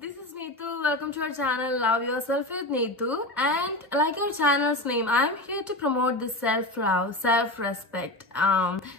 this is Neetu. Welcome to our channel Love Yourself with Neetu. And like our channel's name, I'm here to promote the self-love, self-respect,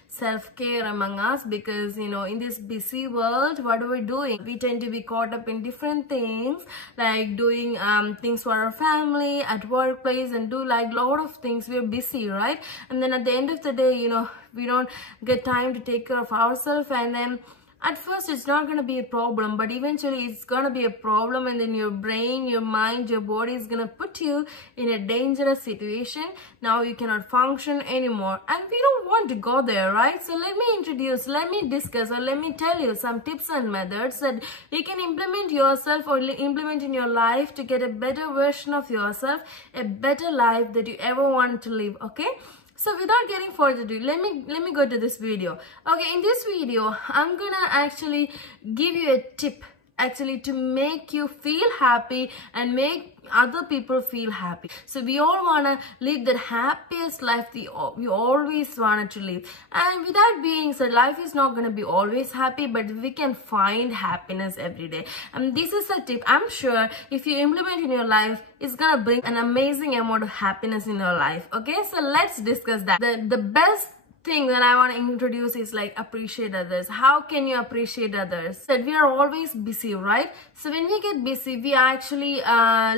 self-care among us, because in this busy world, what are we doing? We tend to be caught up in different things, like doing things for our family, at workplace, and do like a lot of things. We're busy, right? And then at the end of the day, we don't get time to take care of ourselves, and then at first it's not going to be a problem, but eventually it's going to be a problem, and then your brain, your mind, your body is going to put you in a dangerous situation. Now you cannot function anymore, and we don't want to go there, right? So let me discuss, or let me tell you some tips and methods that you can implement yourself or implement in your life to get a better version of yourself, a better life that you ever want to live. Okay, so without getting further ado, let me go to this video. Okay, in this video, I'm gonna actually give you a tip actually to make you feel happy and make other people feel happy. So we all wanna live the happiest life we always wanted to live. And with that being said, life is not gonna be always happy, but we can find happiness every day. And this is a tip I'm sure if you implement in your life, it's gonna bring an amazing amount of happiness in your life. Okay, so let's discuss that. The best thing that I want to introduce is like appreciate others. How can you appreciate others? That we are always busy, right? So when we get busy, we actually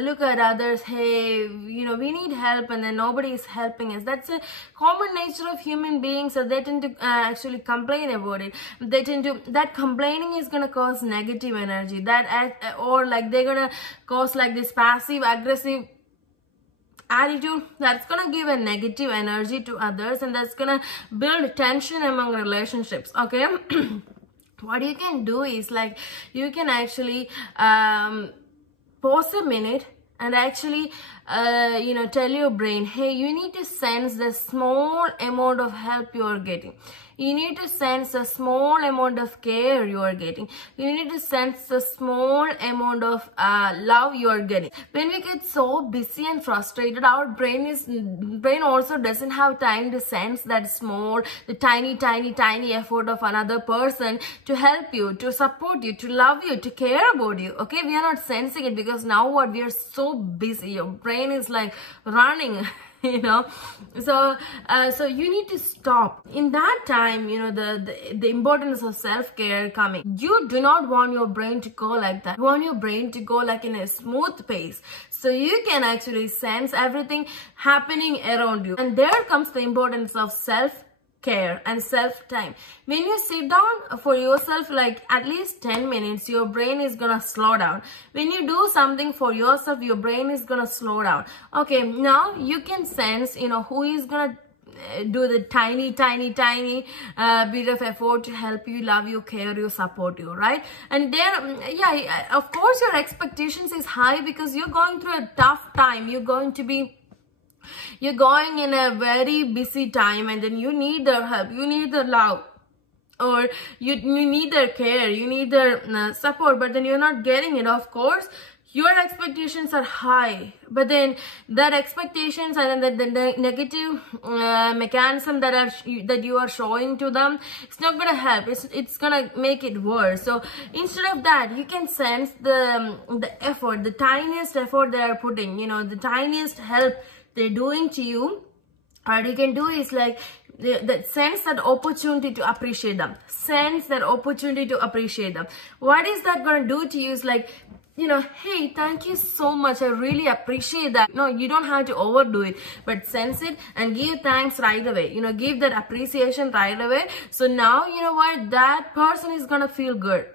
look at others. Hey, we need help, and then nobody is helping us. That's a common nature of human beings. So they tend to actually complain about it. That complaining is gonna cause negative energy. Or like they're gonna cause like this passive aggressive attitude that's gonna give a negative energy to others, and that's gonna build tension among relationships. Okay. What you can do is like you can actually pause a minute and actually tell your brain, hey, you need to sense the small amount of help you are getting. You need to sense the small amount of care you are getting. You need to sense the small amount of love you are getting. When we get so busy and frustrated, our brain also doesn't have time to sense that the tiny effort of another person to help you, to support you, to love you, to care about you. Okay, we are not sensing it because now what, we are so busy. Your brain is like running. So you need to stop. In that time, the importance of self-care coming. You do not want your brain to go like that. You want your brain to go like in a smooth pace, so you can actually sense everything happening around you. And there comes the importance of self-care and self-time. When you sit down for yourself like at least 10 minutes, your brain is gonna slow down. When you do something for yourself, your brain is gonna slow down. Okay, now you can sense who is gonna do the tiny bit of effort to help you, love you, care you, support you, right? And there, of course your expectations is high because you're going through a tough time. You're going in a very busy time, and then you need their help, you need their love, or you need their care, you need their support, but then you're not getting it. Of course your expectations are high, but then that expectations and then the negative mechanism that you are showing to them, it's not gonna help. It's gonna make it worse. So instead of that, you can sense the effort, the tiniest effort they are putting, the tiniest help they're doing to you. What you can do is like sense that opportunity to appreciate them. Sense that opportunity to appreciate them. What is that going to do to you is like, hey, thank you so much, I really appreciate that. No, you don't have to overdo it, but sense it and give thanks right away. Give that appreciation right away. So now, what, that person is gonna feel good.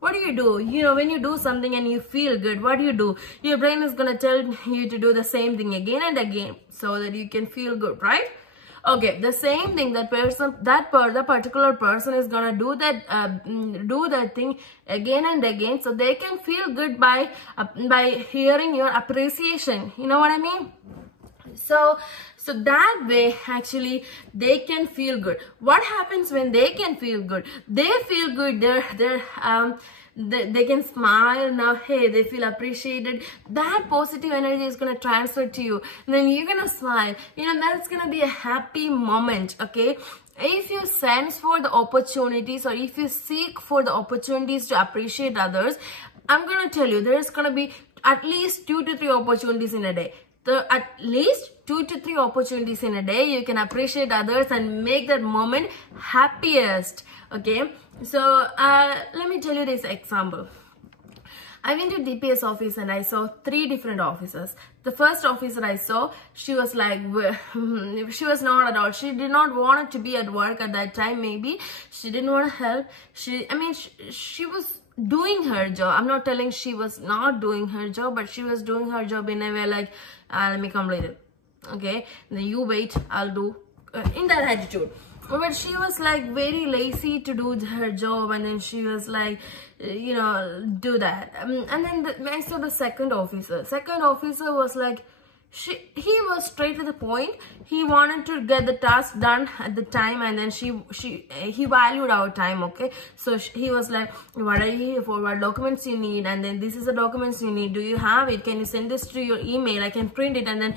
What do? When you do something and you feel good, what do? Your brain is gonna tell you to do the same thing again and again so that you can feel good, right? Okay, the same thing the particular person is gonna do that thing again and again, so they can feel good by hearing your appreciation. You know what I mean? So that way actually they can feel good. What happens when they can feel good? They feel good. They can smile now. Hey, they feel appreciated. That positive energy is going to transfer to you, and then you're going to smile. That's going to be a happy moment. Okay, if you sense for the opportunities, or if you seek for the opportunities to appreciate others, I'm gonna tell you, there's gonna be at least 2 to 3 opportunities in a day. At least 2 to 3 opportunities in a day, you can appreciate others and make that moment happiest. Okay, so let me tell you this example. I went to DPS office and I saw 3 different officers. The first officer I saw, she was like, she was not at all. She did not want to be at work at that time. Maybe she didn't want to help. She was doing her job. I'm not telling she was not doing her job, but she was doing her job in a way like, let me complete it. Okay, then you wait, I'll do. In that attitude. But she was like very lazy to do her job, and then she was like, do that. And then I saw the second officer. Second officer was like, he was straight to the point. He wanted to get the task done at the time, and then he valued our time. Okay, so he was like, what are you here for? What documents you need? And then this is the documents you need. Do you have it? Can you send this to your email? I can print it, and then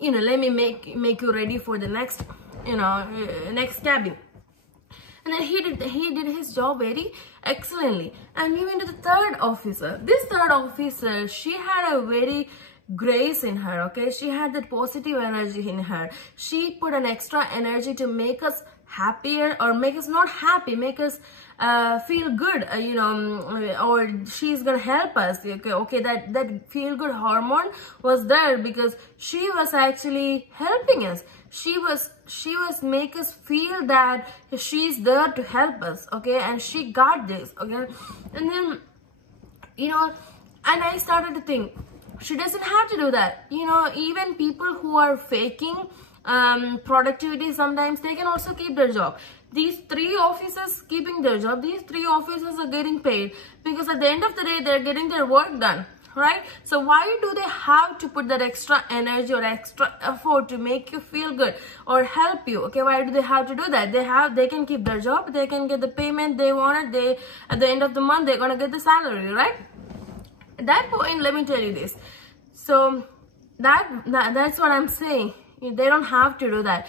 let me make you ready for the next next cabin. And then he did his job very excellently. And we went to the third officer. This third officer, she had a very grace in her. Okay, she had that positive energy in her. She put an extra energy to make us happier, or make us not happy, make us feel good, or she's gonna help us. Okay, that feel good hormone was there because she was actually helping us. She was make us feel that she's there to help us. Okay, and she got this. Okay, and then and I started to think, she doesn't have to do that. Even people who are faking productivity, sometimes they can also keep their job. These 3 officers keeping their job, these 3 officers are getting paid because at the end of the day, they're getting their work done, right? So why do they have to put that extra energy or extra effort to make you feel good or help you? Okay, why do they have to do that? They can keep their job, they can get the payment they wanted, at the end of the month, they're gonna get the salary, right? At that point, let me tell you this. So that's what I'm saying. They don't have to do that.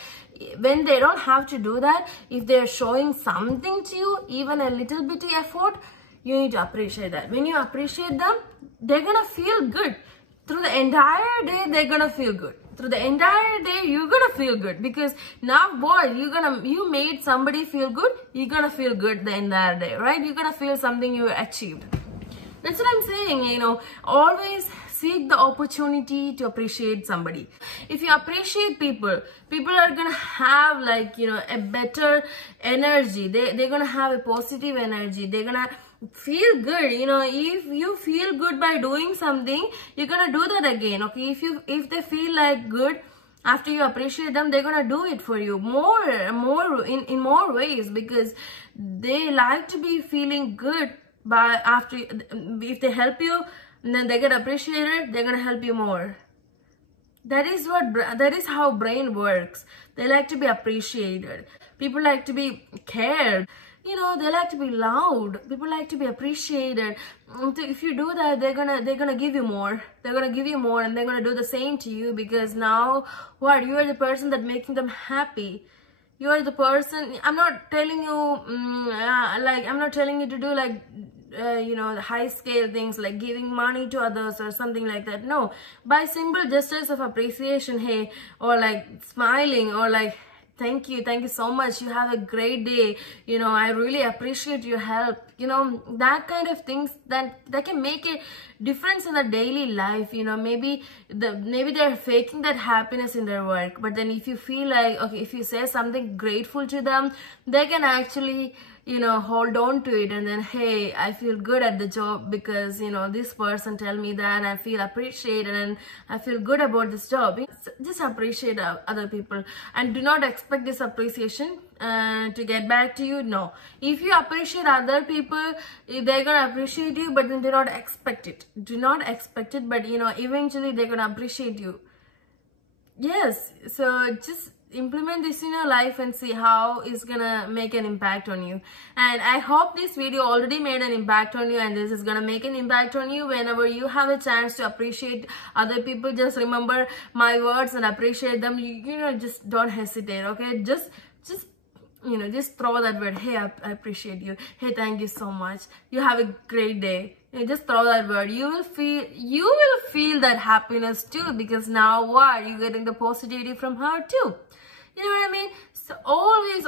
When they don't have to do that, if they're showing something to you, even a little bitty effort, you need to appreciate that. When you appreciate them, they're gonna feel good. Through the entire day, they're gonna feel good. Through the entire day, you're gonna feel good, because now, boy, you made somebody feel good, you're gonna feel good the entire day, right? You're gonna feel something you achieved. That's what I'm saying, always seek the opportunity to appreciate somebody. If you appreciate people are gonna have a better energy. They're gonna have a positive energy. They're gonna feel good. If you feel good by doing something, you're gonna do that again. Okay, if they feel like good after you appreciate them, they're gonna do it for you more in more ways, because they like to be feeling good. But if they help you, then they get appreciated, they're gonna help you more. That is how brain works. They like to be appreciated. People like to be cared. They like to be loud. People like to be appreciated. If you do that, they're gonna give you more. They're gonna give you more, and they're gonna do the same to you, because now you are the person that making them happy. You are the person. I'm not telling you I'm not telling you to do the high scale things like giving money to others or something like that. No, by simple gestures of appreciation, hey, or smiling, or thank you so much, you have a great day, I really appreciate your help, that kind of things that can make a difference in the daily life. Maybe they're faking that happiness in their work, but then if you feel okay, if you say something grateful to them, they can actually hold on to it, and then, hey, I feel good at the job because this person tell me that, and I feel appreciated and I feel good about this job. Just appreciate other people, and do not expect this appreciation to get back to you. No, if you appreciate other people, they're gonna appreciate you, but then do not expect it. Do not expect it, but eventually they're gonna appreciate you. Yes, so just implement this in your life and see how it's gonna make an impact on you. And I hope this video already made an impact on you, and this is gonna make an impact on you. Whenever you have a chance to appreciate other people, just remember my words and appreciate them. Just don't hesitate. Okay, just just throw that word. Hey, I appreciate you. Hey, thank you so much. You have a great day. Just throw that word. You will feel that happiness too, because now what? You're getting the positivity from her too. You know what I mean? So always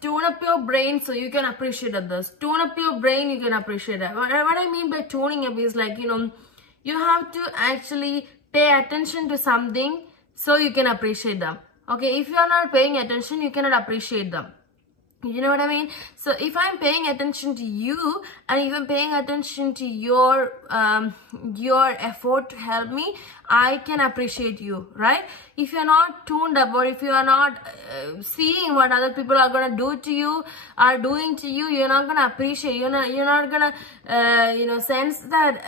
tune up your brain so you can appreciate others. Tune up your brain, you can appreciate it. What I mean by tuning up is like, you have to actually pay attention to something so you can appreciate them. Okay, if you are not paying attention, you cannot appreciate them. You know what I mean? So if I'm paying attention to you, and if I'm paying attention to your effort to help me, I can appreciate you, right? If you're not tuned up, or if you are not seeing what other people are gonna do to you, are doing to you, you're not gonna appreciate. You're not gonna sense that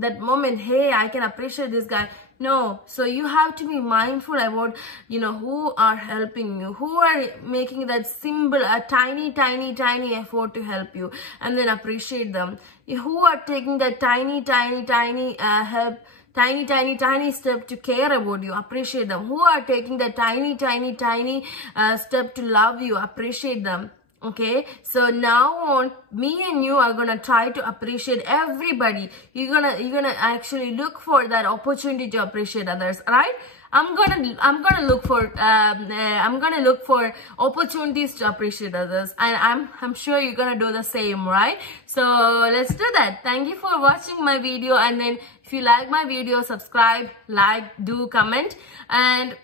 that moment. Hey, I can appreciate this guy. No, so you have to be mindful about, who are helping you, who are making that simple, a tiny effort to help you, and then appreciate them. Who are taking that tiny help, tiny step to care about you, appreciate them. Who are taking that tiny step to love you, appreciate them. Okay, so now on, me and you are gonna try to appreciate everybody. You're gonna actually look for that opportunity to appreciate others, right? I'm gonna look for opportunities to appreciate others, and I'm sure you're gonna do the same, right? So let's do that. Thank you for watching my video, and then if you like my video, subscribe, like, do comment, and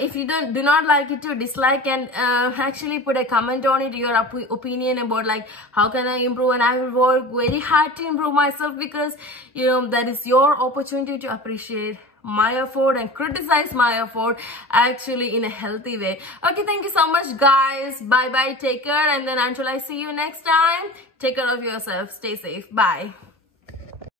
if you do not like it, to dislike, and actually put a comment on it, your opinion about like how can I improve. And I will work very hard to improve myself, because that is your opportunity to appreciate my effort and criticize my effort actually in a healthy way. Okay, thank you so much guys. Bye bye, take care, and then until I see you next time, take care of yourself, stay safe, bye.